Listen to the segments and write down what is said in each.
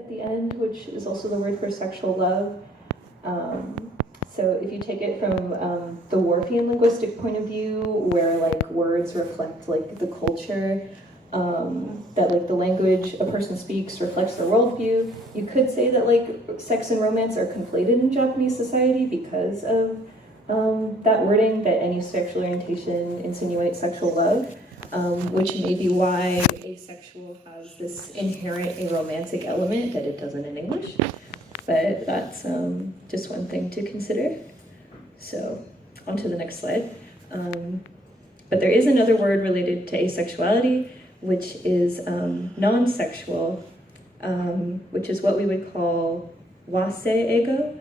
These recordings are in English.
at the end, which is also the word for sexual love. So if you take it from the Whorfian linguistic point of view, where like words reflect like the culture, that like the language a person speaks reflects their worldview, you could say that like sex and romance are conflated in Japanese society because of that wording, that any sexual orientation insinuates sexual love, which may be why asexual has this inherent aromantic element that it doesn't in English. But that's just one thing to consider. So on to the next slide. But there is another word related to asexuality, which is non-sexual, which is what we would call wase-ego,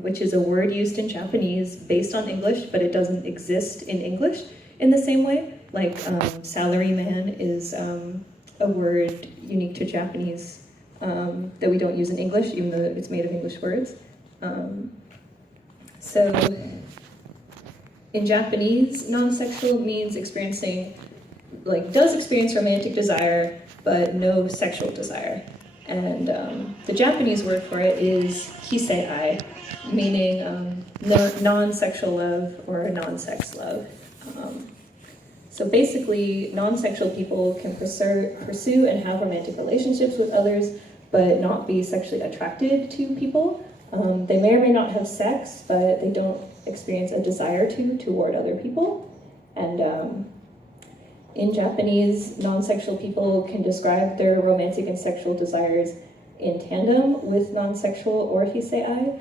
which is a word used in Japanese based on English, but it doesn't exist in English in the same way. Like salaryman is a word unique to Japanese that we don't use in English, even though it's made of English words. So in Japanese, non-sexual means experiencing, like does experience romantic desire, but no sexual desire. And the Japanese word for it is hisei, meaning non-sexual love or non-sex love. So basically, non-sexual people can pursue and have romantic relationships with others, but not be sexually attracted to people. They may or may not have sex, but they don't experience a desire toward other people. And in Japanese, non-sexual people can describe their romantic and sexual desires in tandem with non-sexual or hisei.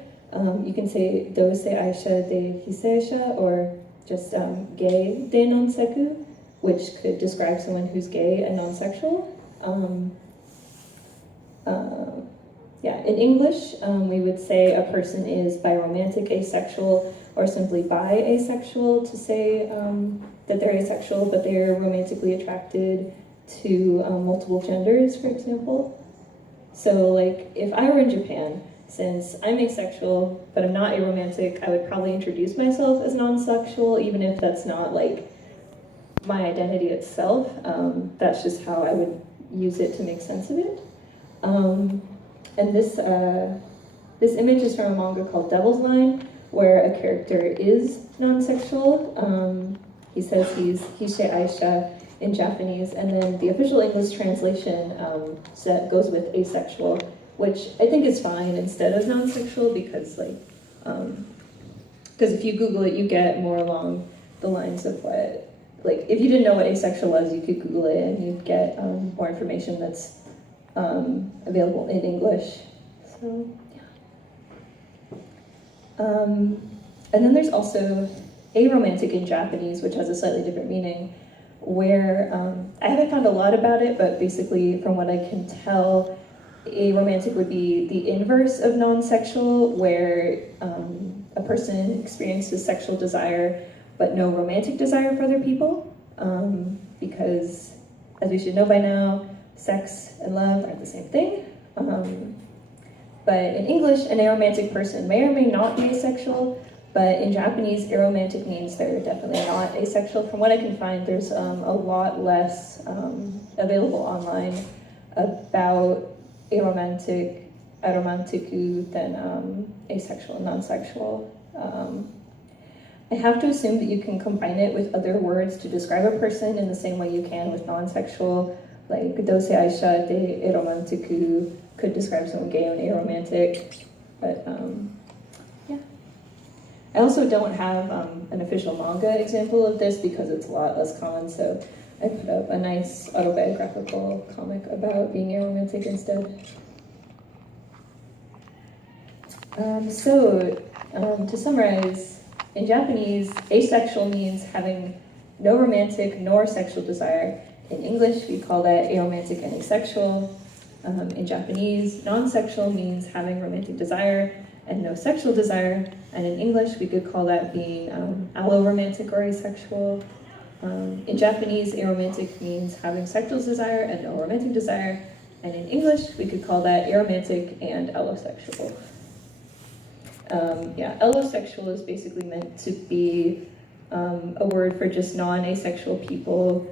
You can say dosei de hiseisha, or just gay de non-seku, which could describe someone who's gay and non-sexual. In English, we would say a person is biromantic asexual, or simply bi-asexual to say that they're asexual, but they're romantically attracted to multiple genders, for example. So like, if I were in Japan, since I'm asexual, but I'm not aromantic, I would probably introduce myself as non-sexual, even if that's not like my identity itself. That's just how I would use it to make sense of it. And this image is from a manga called Devil's Line, where a character is non-sexual. He says he's Hishe Aisha in Japanese, and then the official English translation goes with asexual, which I think is fine instead of non-sexual, because if you Google it, you get more along the lines of what, like, if you didn't know what asexual was, you could Google it and you'd get more information that's available in English. So, yeah. And then there's also aromantic in Japanese, which has a slightly different meaning, where I haven't found a lot about it, but basically from what I can tell, aromantic would be the inverse of non-sexual, where a person experiences sexual desire but no romantic desire for other people, because, as we should know by now, sex and love aren't the same thing. But in English, an aromantic person may or may not be asexual, but in Japanese, aromantic means they're definitely not asexual. From what I can find, there's a lot less available online about aromantiku than asexual and non-sexual. I have to assume that you can combine it with other words to describe a person in the same way you can with non-sexual, like dosei aisha de aromantiku could describe someone gay and aromantic, but yeah. I also don't have an official manga example of this because it's a lot less common, so I put up a nice autobiographical comic about being aromantic instead. To summarize, in Japanese, asexual means having no romantic nor sexual desire. In English, we call that aromantic and asexual. In Japanese, non-sexual means having romantic desire and no sexual desire. And in English, we could call that being alloromantic or asexual. In Japanese, aromantic means having sexual desire and no romantic desire. And in English, we could call that aromantic and allosexual. Allosexual is basically meant to be a word for just non-asexual people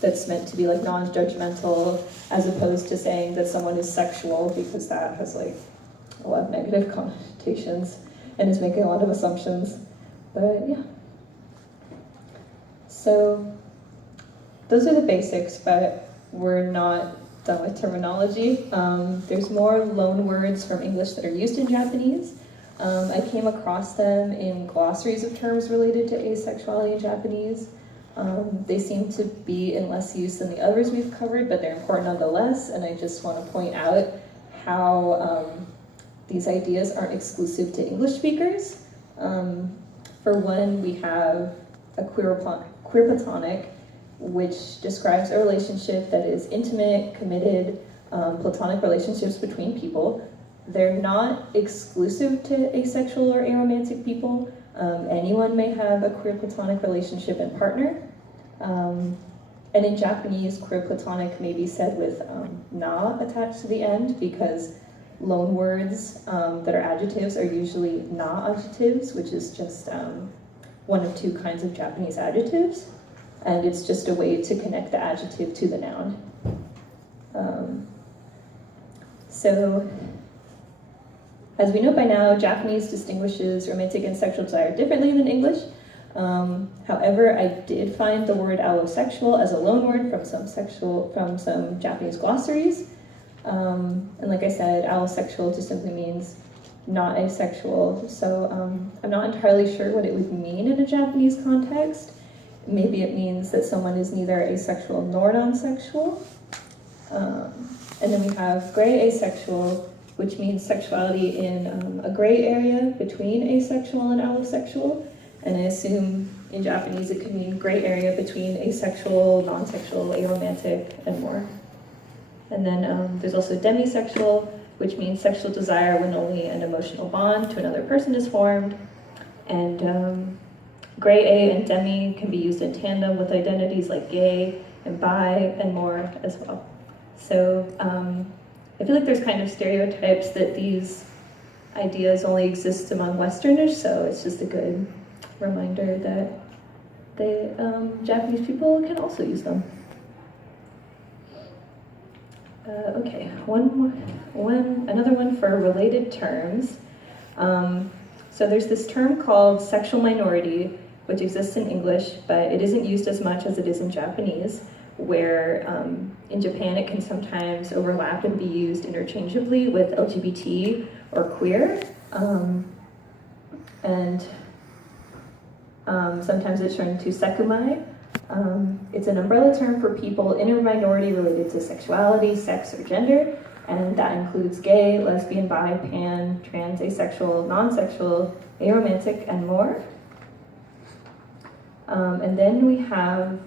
that that's meant to be like non-judgmental, as opposed to saying that someone is sexual, because that has like a lot of negative connotations and is making a lot of assumptions. But yeah. So those are the basics, but we're not done with terminology. There's more loan words from English that are used in Japanese. I came across them in glossaries of terms related to asexuality in Japanese. They seem to be in less use than the others we've covered, but they're important nonetheless, and I just want to point out how these ideas aren't exclusive to English speakers. For one, we have a queer platonic, which describes a relationship that is intimate, committed, platonic relationships between people. They're not exclusive to asexual or aromantic people. Anyone may have a queer platonic relationship and partner. And in Japanese, queer platonic may be said with na attached to the end, because loan words that are adjectives are usually na adjectives, which is just one of two kinds of Japanese adjectives. And it's just a way to connect the adjective to the noun. So, as we know by now, Japanese distinguishes romantic and sexual desire differently than English. However, I did find the word allosexual as a loan word from some Japanese glossaries. And like I said, allosexual just simply means not asexual. So I'm not entirely sure what it would mean in a Japanese context. Maybe it means that someone is neither asexual nor non-sexual. And then we have gray asexual, which means sexuality in a gray area between asexual and allosexual. And I assume in Japanese it could mean gray area between asexual, non-sexual, aromantic, and more. And then there's also demisexual, which means sexual desire when only an emotional bond to another person is formed. And gray A and demi can be used in tandem with identities like gay and bi and more as well. So I feel like there's kind of stereotypes that these ideas only exist among Westerners, so it's just a good reminder that Japanese people can also use them. Okay, another one for related terms. So there's this term called sexual minority, which exists in English, but it isn't used as much as it is in Japanese, where in Japan it can sometimes overlap and be used interchangeably with LGBT or queer. And sometimes it's turned to sekumai. It's an umbrella term for people in a minority related to sexuality, sex, or gender, and that includes gay, lesbian, bi, pan, trans, asexual, non-sexual, aromantic, and more. And then we have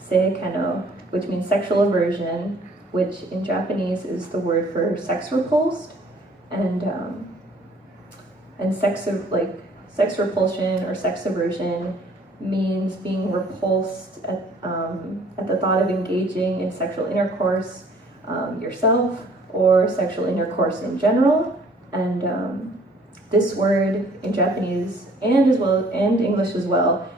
seikeno, which means sexual aversion, which in Japanese is the word for sex repulsed, and sex repulsion or sex aversion means being repulsed at the thought of engaging in sexual intercourse yourself or sexual intercourse in general. And this word in Japanese and English as well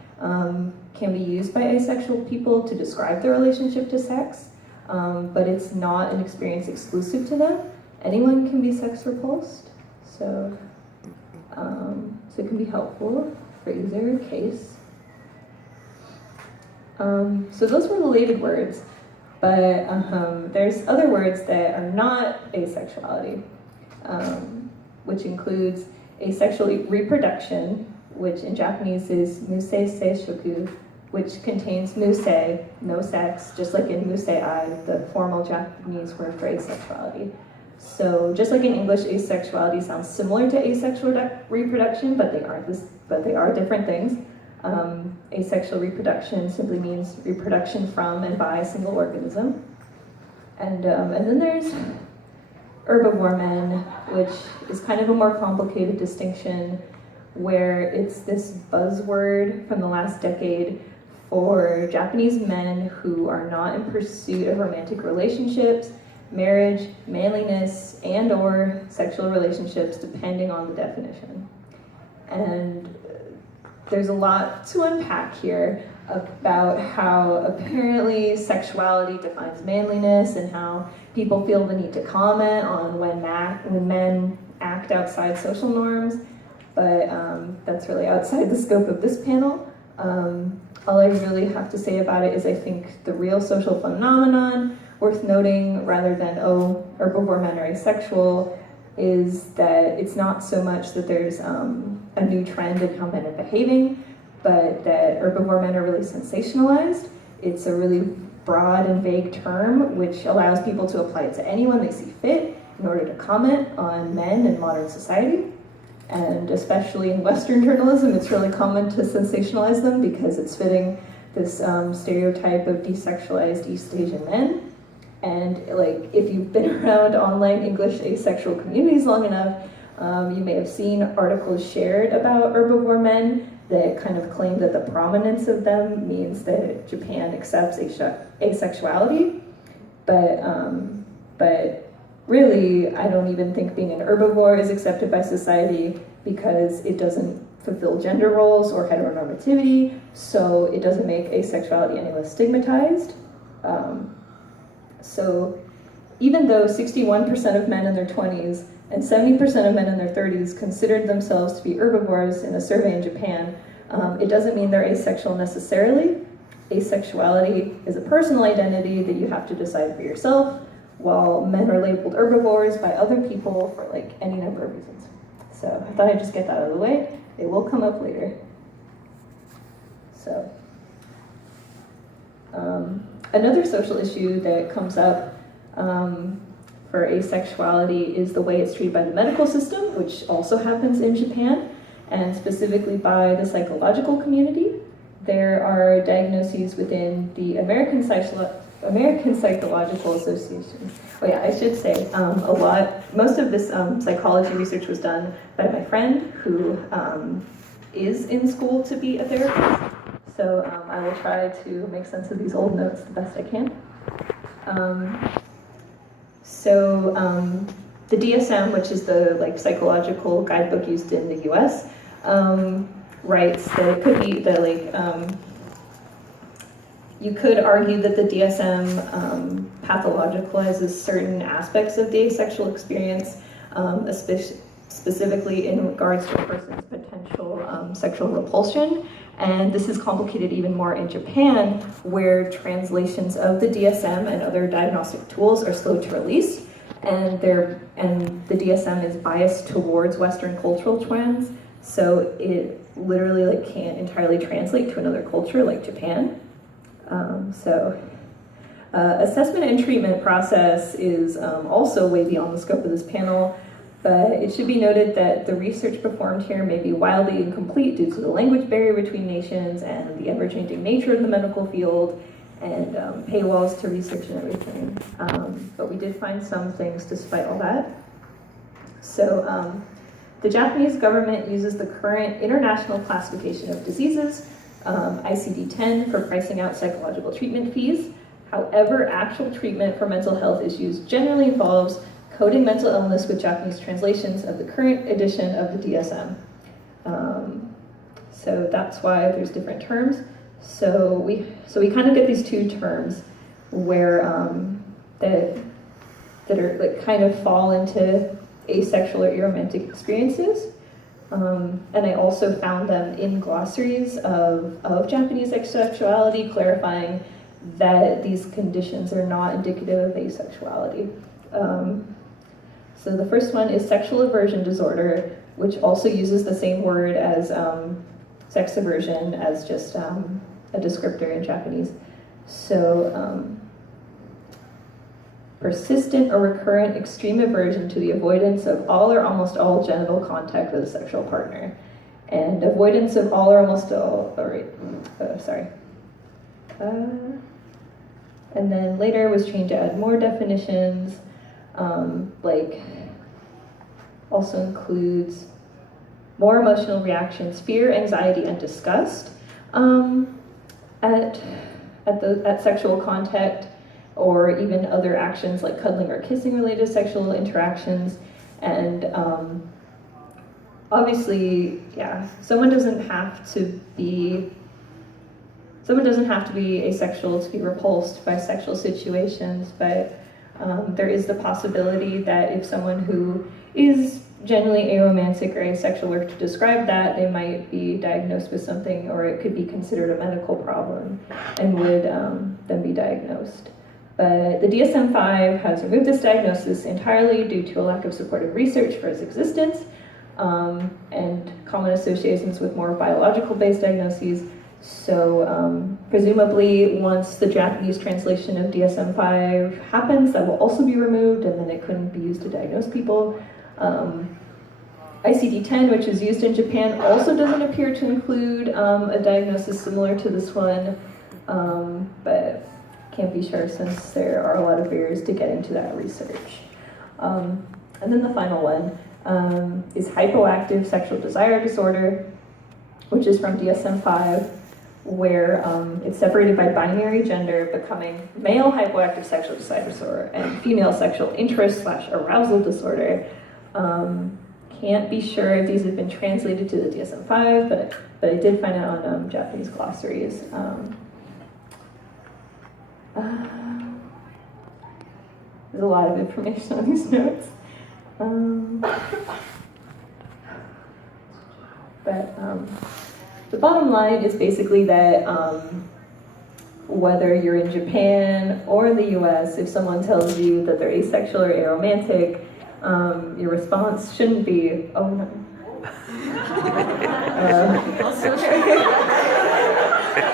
can be used by asexual people to describe their relationship to sex, but it's not an experience exclusive to them. Anyone can be sex repulsed, so it can be helpful for either case. So those were related words, but there's other words that are not asexuality, which includes asexual reproduction, which in Japanese is musei seishoku, which contains musei, no sex, just like in musei, the formal Japanese word for asexuality. So just like in English, asexuality sounds similar to asexual reproduction, but they are different things. Asexual reproduction simply means reproduction from and by a single organism. And then there's herbivore men, which is kind of a more complicated distinction, where it's this buzzword from the last decade for Japanese men who are not in pursuit of romantic relationships, marriage, manliness, and or sexual relationships, depending on the definition. And there's a lot to unpack here, about how apparently sexuality defines manliness and how people feel the need to comment on when men act outside social norms, but that's really outside the scope of this panel. All I really have to say about it is I think the real social phenomenon worth noting, rather than, oh, herbivore men are asexual, is that it's not so much that there's a new trend in how men are behaving, but that herbivore men are really sensationalized. It's a really broad and vague term which allows people to apply it to anyone they see fit in order to comment on men in modern society. And especially in Western journalism, it's really common to sensationalize them because it's fitting this stereotype of desexualized East Asian men. And like, if you've been around online English asexual communities long enough, you may have seen articles shared about herbivore men that kind of claim that the prominence of them means that Japan accepts asexuality. But really, I don't even think being an herbivore is accepted by society because it doesn't fulfill gender roles or heteronormativity, so it doesn't make asexuality any less stigmatized. So even though 61% of men in their 20s and 70% of men in their 30s considered themselves to be herbivores in a survey in Japan, it doesn't mean they're asexual necessarily. Asexuality is a personal identity that you have to decide for yourself, while men are labeled herbivores by other people for like any number of reasons. So I thought I'd just get that out of the way. It will come up later. So another social issue that comes up for asexuality is the way it's treated by the medical system, which also happens in Japan, and specifically by the psychological community. There are diagnoses within the American Psychological Association. Oh yeah, I should say, most of this psychology research was done by my friend who is in school to be a therapist. So I will try to make sense of these old notes the best I can. The DSM, which is the psychological guidebook used in the US, writes that it could be that you could argue that the DSM pathologicalizes certain aspects of the asexual experience, specifically in regards to a person's potential sexual repulsion. And this is complicated even more in Japan, where translations of the DSM and other diagnostic tools are slow to release, and the DSM is biased towards Western cultural trends, so it literally can't entirely translate to another culture like Japan. Assessment and treatment process is also way beyond the scope of this panel, but it should be noted that the research performed here may be wildly incomplete due to the language barrier between nations and the ever-changing nature of the medical field and paywalls to research and everything. But we did find some things despite all that. So the Japanese government uses the current International Classification of Diseases, ICD-10, for pricing out psychological treatment fees. However, actual treatment for mental health issues generally involves coding mental illness with Japanese translations of the current edition of the DSM. So that's why there's different terms. So we kind of get these two terms where that are kind of fall into asexual or aromantic experiences. And I also found them in glossaries of Japanese asexuality, clarifying that these conditions are not indicative of asexuality. So the first one is sexual aversion disorder, which also uses the same word as sex aversion as just a descriptor in Japanese. So persistent or recurrent extreme aversion to the avoidance of all or almost all genital contact with a sexual partner. And avoidance of all or almost all, and then later was changed to add more definitions, also includes more emotional reactions, fear, anxiety, and disgust at sexual contact, or even other actions like cuddling or kissing related sexual interactions. And obviously, yeah, someone doesn't have to be someone doesn't have to be asexual to be repulsed by sexual situations, but there is the possibility that if someone who is generally aromantic or asexual were to describe that, they might be diagnosed with something, or it could be considered a medical problem and would then be diagnosed. But the DSM-5 has removed this diagnosis entirely due to a lack of supportive research for its existence and common associations with more biological-based diagnoses. So presumably once the Japanese translation of DSM-5 happens, that will also be removed, and then it couldn't be used to diagnose people. ICD-10, which is used in Japan, also doesn't appear to include a diagnosis similar to this one, but can't be sure since there are a lot of barriers to get into that research. And then the final one is hypoactive sexual desire disorder, which is from DSM-5, where it's separated by binary gender, becoming male hypoactive sexual desire disorder and female sexual interest/arousal disorder. Can't be sure if these have been translated to the DSM-5, but I did find it on Japanese glossaries. There's a lot of information on these notes. But the bottom line is basically that whether you're in Japan or in the US, if someone tells you that they're asexual or aromantic, your response shouldn't be, oh no.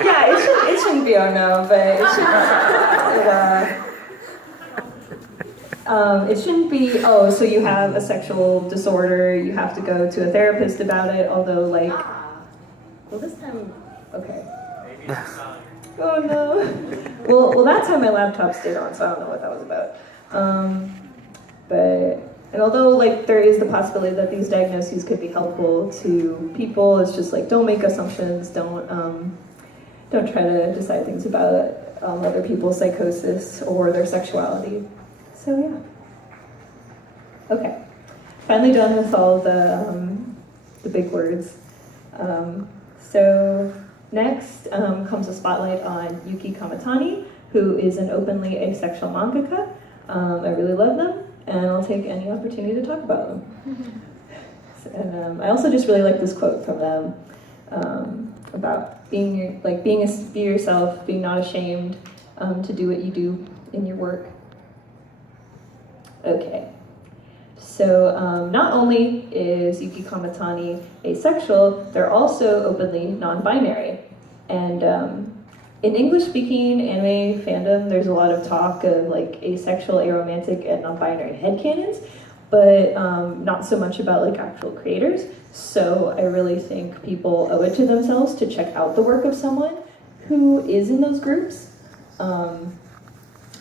Yeah, it shouldn't be oh no, but it shouldn't be, oh, so you have a sexual disorder, you have to go to a therapist about it, although like, well this time, okay. Oh no. Well that time my laptop stayed on, so I don't know what that was about. And although like there is the possibility that these diagnoses could be helpful to people, it's just like don't make assumptions, don't try to decide things about other people's psychosis or their sexuality. So yeah. Okay. Finally done with all the big words. So next comes a spotlight on Yukiko Mitani, who is an openly asexual mangaka. I really love them, and I'll take any opportunity to talk about them. And I also just really like this quote from them about be yourself, being not ashamed to do what you do in your work. Okay, so not only is Yukiko Mitani asexual, they're also openly non-binary. And in English-speaking anime fandom, there's a lot of talk of like asexual, aromantic, and non-binary headcanons, but not so much about like actual creators. So I really think people owe it to themselves to check out the work of someone who is in those groups.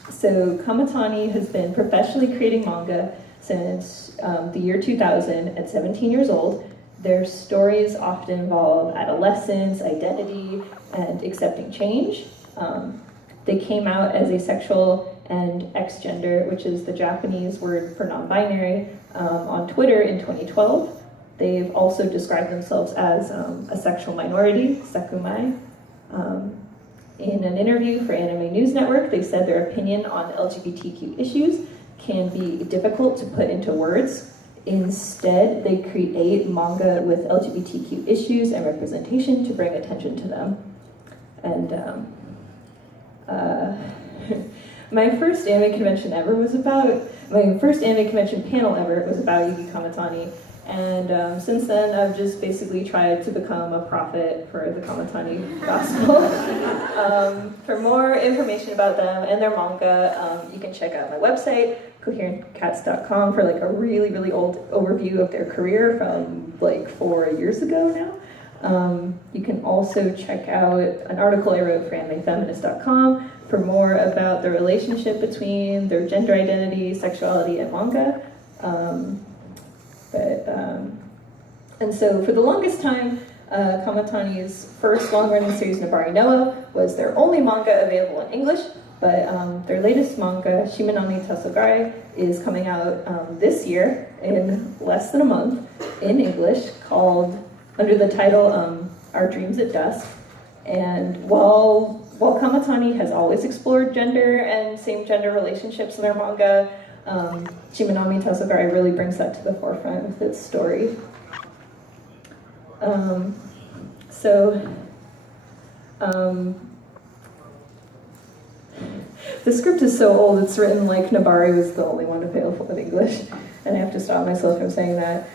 So Kamatani has been professionally creating manga since the year 2000 at 17 years old. Their stories often involve adolescence, identity, and accepting change. They came out as asexual and X-gender, which is the Japanese word for non-binary, on Twitter in 2012. They've also described themselves as a sexual minority, sakumai. In an interview for Anime News Network, they said their opinion on LGBTQ issues can be difficult to put into words. Instead, they create manga with LGBTQ issues and representation to bring attention to them. And my first anime convention panel ever was about Yukiko Mitani. And since then, I've just basically tried to become a prophet for the Kamatani gospel. For more information about them and their manga, you can check out my website, coherentcats.com, for like a really, really old overview of their career from like 4 years ago now. You can also check out an article I wrote for animefeminist.com for more about the relationship between their gender identity, sexuality, and manga. And so for the longest time, Kamatani's first long-running series, Nabari Noa, was their only manga available in English, but their latest manga, Shimanami Tasogare, is coming out this year in less than a month in English, called under the title Our Dreams at Dusk. And while Kamatani has always explored gender and same-gender relationships in their manga, Shimanami Tasogarai really brings that to the forefront with its story. The script is so old, it's written like Nabari was the only one available in English, and I have to stop myself from saying that.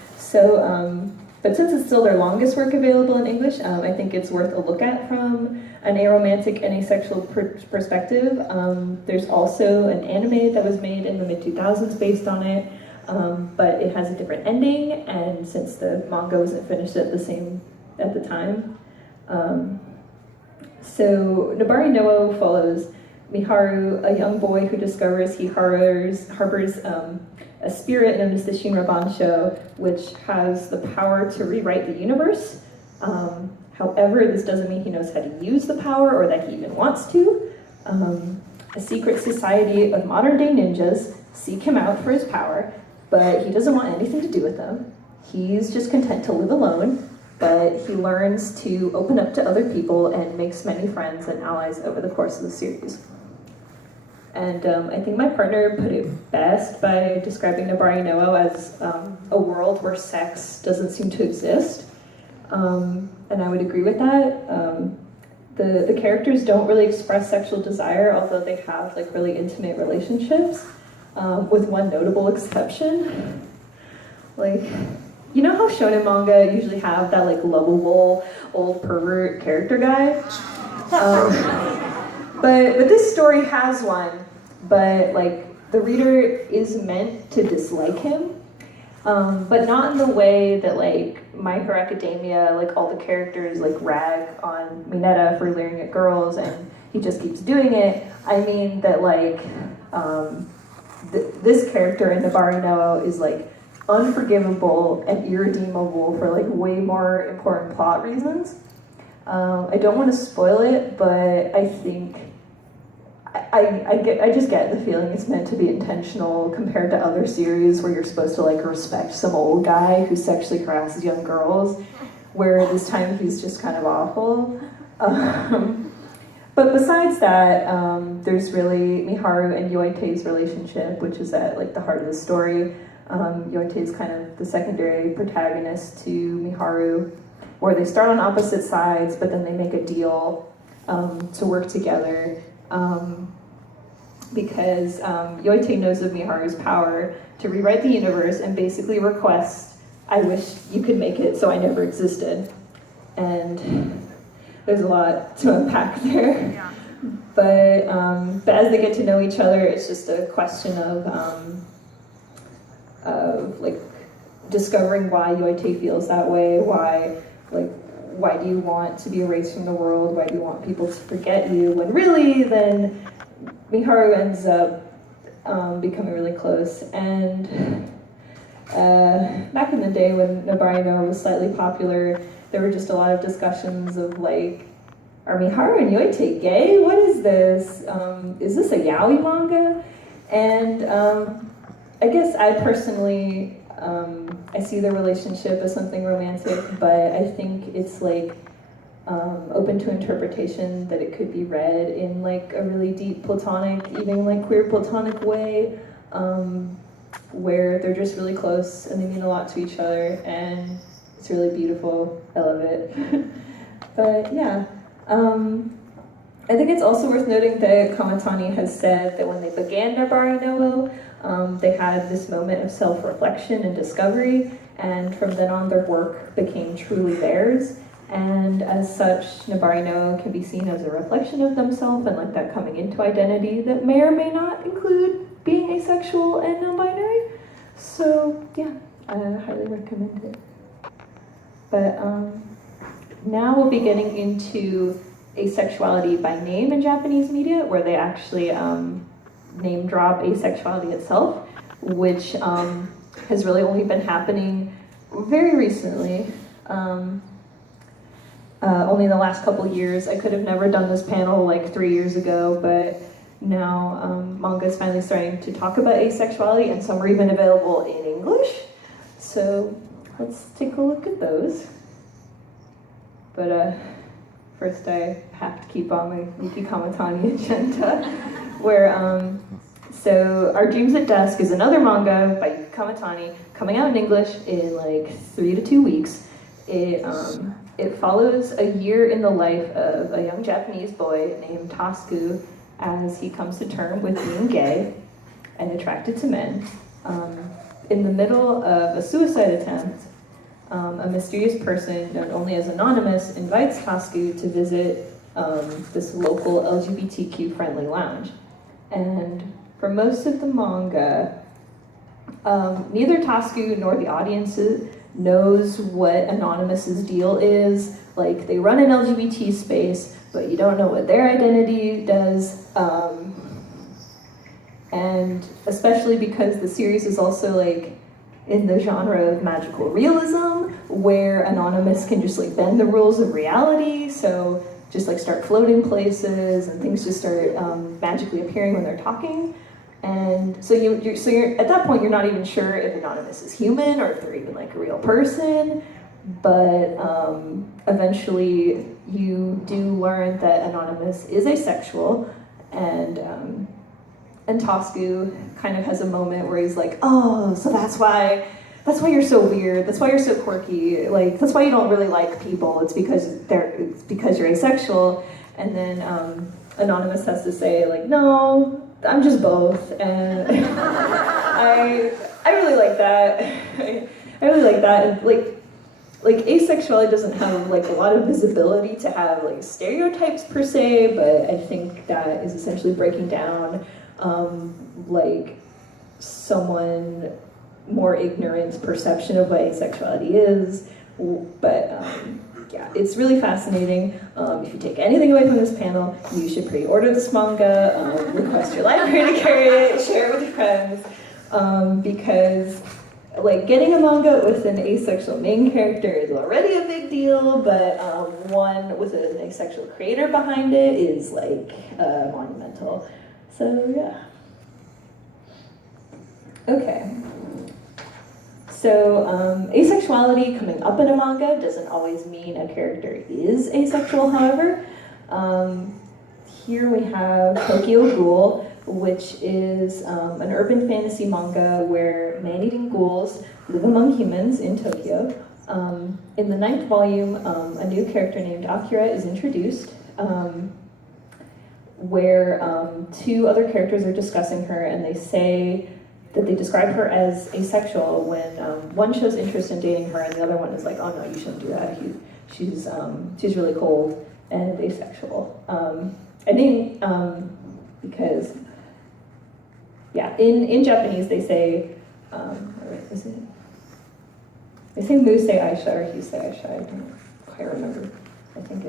But since it's still their longest work available in English, I think it's worth a look at from an aromantic and asexual perspective. There's also an anime that was made in the mid-2000s based on it, but it has a different ending, and since the manga wasn't finished at the time. So Nabari no follows Miharu, a young boy who discovers he harbors a spirit known as the Shinra Bansho, which has the power to rewrite the universe. However, this doesn't mean he knows how to use the power or that he even wants to. A secret society of modern-day ninjas seek him out for his power, but he doesn't want anything to do with them. He's just content to live alone, but he learns to open up to other people and makes many friends and allies over the course of the series. And I think my partner put it best by describing Nabari no as a world where sex doesn't seem to exist. And I would agree with that. The characters don't really express sexual desire, although they have like really intimate relationships, with one notable exception. Like, you know how shonen manga usually have that like lovable old pervert character guy? But this story has one, but like the reader is meant to dislike him, but not in the way that like My Hero Academia, like all the characters like rag on Mineta for leering at girls and he just keeps doing it. I mean that like this character in Nabari no is like unforgivable and irredeemable for like way more important plot reasons. I don't want to spoil it, but I think I just get the feeling it's meant to be intentional compared to other series where you're supposed to like respect some old guy who sexually harasses young girls, where this time he's just kind of awful. But besides that, there's really Miharu and Yoite's relationship, which is at like the heart of the story. Yoite is kind of the secondary protagonist to Miharu, where they start on opposite sides, but then they make a deal to work together. Because Yoite knows of Miharu's power to rewrite the universe and basically requests, I wish you could make it so I never existed. And there's a lot to unpack there. Yeah. But as they get to know each other, it's just a question of like discovering why Yoite feels that way, why do you want to be erased from the world? Why do you want people to forget you? When really, then Miharu ends up becoming really close. And back in the day when Nabari no was slightly popular, there were just a lot of discussions of like, are Miharu and Yoite gay? What is this? Is this a yaoi manga? And I guess I personally, I see their relationship as something romantic, but I think it's like open to interpretation that it could be read in like a really deep platonic, even like queer platonic way, where they're just really close and they mean a lot to each other, and it's really beautiful. I love it. But yeah, I think it's also worth noting that Kamatani has said that when they began Nabari no, they had this moment of self-reflection and discovery, and from then on their work became truly theirs. And as such, Nabari no can be seen as a reflection of themselves and like that coming into identity that may or may not include being asexual and non-binary. So yeah, I highly recommend it. But now we'll be getting into asexuality by name in Japanese media, where they actually name drop asexuality itself, which has really only been happening very recently. Only in the last couple years. I could have never done this panel like 3 years ago, but now manga is finally starting to talk about asexuality, and some are even available in English. So let's take a look at those. But First, I have to keep on my Yukiko Mitani agenda, where, so Our Dreams at Dusk is another manga by Yukiko Mitani, coming out in English in like 3 to 2 weeks. It follows a year in the life of a young Japanese boy named Tasku as he comes to terms with being gay and attracted to men. In the middle of a suicide attempt, a mysterious person known only as Anonymous invites Tasku to visit this local LGBTQ friendly lounge. And for most of the manga, neither Tasku nor the audience knows what Anonymous's deal is. Like, they run an LGBT space, but you don't know what their identity does. And especially because the series is also like in the genre of magical realism, where Anonymous can just like bend the rules of reality, so just like start floating places and things just start magically appearing when they're talking. And so you're at that point you're not even sure if Anonymous is human or if they're even like a real person. But eventually you do learn that Anonymous is asexual, and Tasku kind of has a moment where he's like, oh, so that's why you're so weird, that's why you're so quirky, like that's why you don't really like people, it's because you're asexual. And then Anonymous has to say like, no, I'm just both. And I really like that. I really like that. And like asexuality doesn't have like a lot of visibility to have like stereotypes per se, but I think that is essentially breaking down like someone more ignorant's perception of what asexuality is. But yeah, it's really fascinating. If you take anything away from this panel, you should pre-order this manga, request your library to carry it, share it with your friends, because like getting a manga with an asexual main character is already a big deal, but one with an asexual creator behind it is like monumental. So yeah. Okay. So asexuality coming up in a manga doesn't always mean a character is asexual, however. Here we have Tokyo Ghoul, which is an urban fantasy manga where man-eating ghouls live among humans in Tokyo. In the 9th volume, a new character named Akira is introduced, where 2 other characters are discussing her, and they say that they describe her as asexual when one shows interest in dating her and the other one is like, oh no, you shouldn't do that. She's really cold and asexual. I think because, yeah, in Japanese they say, they say Musei Aisha or Hisei Aisha, I don't quite remember. I think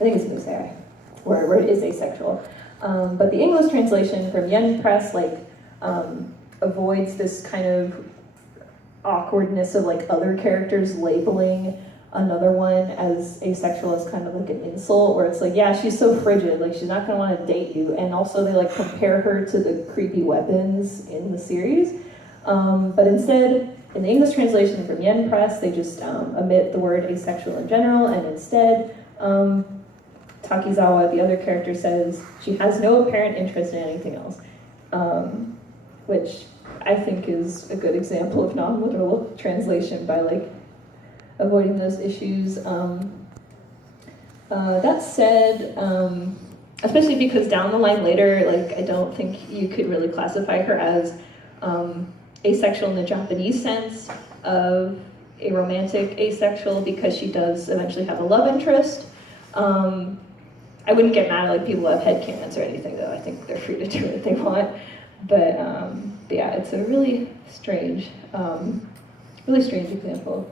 it's Musei, where it is asexual. But the English translation from Yen Press avoids this kind of awkwardness of like other characters labeling another one as asexual as kind of like an insult, where it's like, yeah, she's so frigid, like she's not going to want to date you. And also they like compare her to the creepy weapons in the series. But instead, in the English translation from Yen Press, they just omit the word asexual in general, and instead Takizawa, the other character, says she has no apparent interest in anything else, which I think is a good example of non-literal translation by like avoiding those issues. That said, especially because down the line later, like I don't think you could really classify her as asexual in the Japanese sense of a romantic asexual, because she does eventually have a love interest. I wouldn't get mad at like people who have headcanons or anything, though. I think they're free to do what they want. But yeah, it's a really strange example.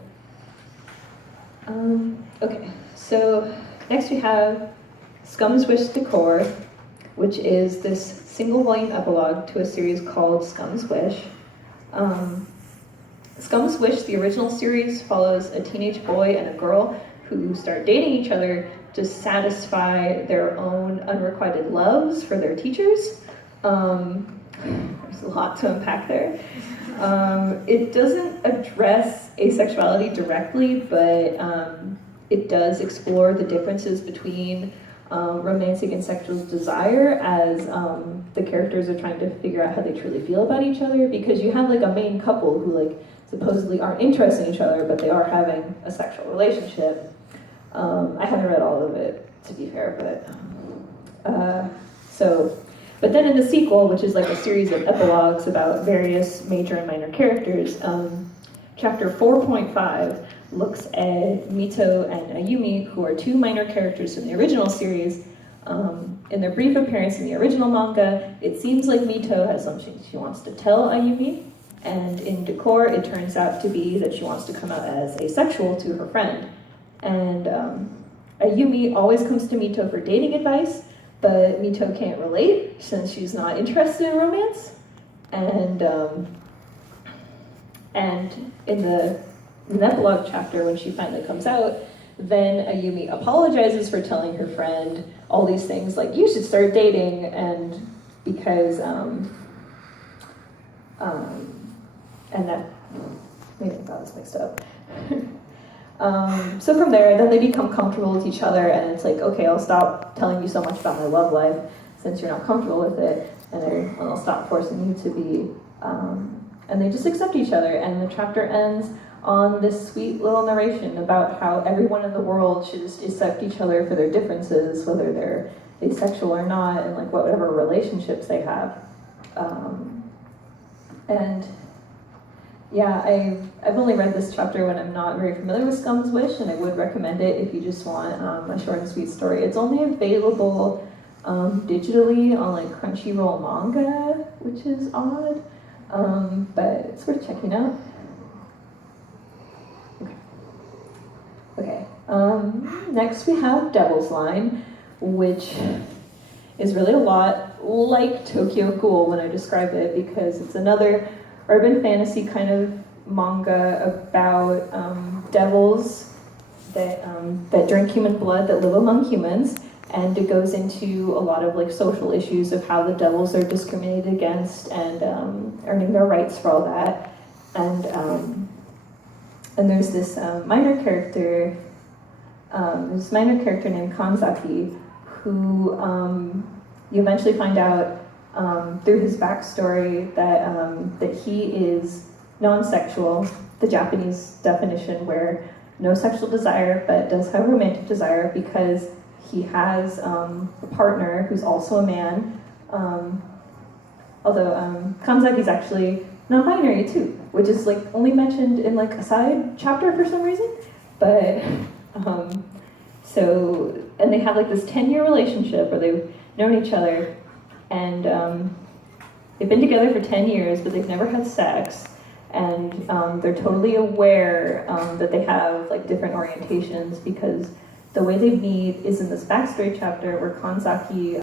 Okay, so next we have Scums Wish Decor, which is this single volume epilogue to a series called Scums Wish. Scums Wish, the original series, follows a teenage boy and a girl who start dating each other to satisfy their own unrequited loves for their teachers. There's a lot to unpack there. It doesn't address asexuality directly, but it does explore the differences between romantic and sexual desire as the characters are trying to figure out how they truly feel about each other, because you have like a main couple who like supposedly aren't interested in each other, but they are having a sexual relationship. I haven't read all of it, to be fair, but then in the sequel, which is like a series of epilogues about various major and minor characters, chapter 4.5 looks at Mito and Ayumi, who are two minor characters from the original series. In their brief appearance in the original manga, it seems like Mito has something she wants to tell Ayumi, and in decor, it turns out to be that she wants to come out as asexual to her friend. And Ayumi always comes to Mito for dating advice, but Mito can't relate since she's not interested in romance. And in the epilogue chapter, when she finally comes out, then Ayumi apologizes for telling her friend all these things, like, you should start dating, and because, and that, maybe I got this mixed up. So from there, then they become comfortable with each other, and it's like, okay, I'll stop telling you so much about my love life since you're not comfortable with it, and I'll stop forcing you to be, and they just accept each other, and the chapter ends on this sweet little narration about how everyone in the world should just accept each other for their differences, whether they're asexual or not, and like whatever relationships they have. And yeah, I've only read this chapter when I'm not very familiar with Scums Wish, and I would recommend it if you just want a short and sweet story. It's only available digitally on like Crunchyroll manga, which is odd, but it's worth checking out. Okay, next we have Devil's Line, which is really a lot like Tokyo Ghoul when I describe it, because it's another urban fantasy kind of manga about devils that drink human blood, that live among humans, and it goes into a lot of like social issues of how the devils are discriminated against and earning their rights for all that. And there's this minor character named Kanzaki, who you eventually find out through his backstory that he is non-sexual, the Japanese definition, where no sexual desire but does have romantic desire, because he has a partner who's also a man, although Kanzaki's actually non-binary too, which is like only mentioned in like a side chapter for some reason. But and they have like this 10-year relationship where they've known each other, and they've been together for 10 years, but they've never had sex, and they're totally aware that they have like different orientations, because the way they meet is in this backstory chapter where Kanzaki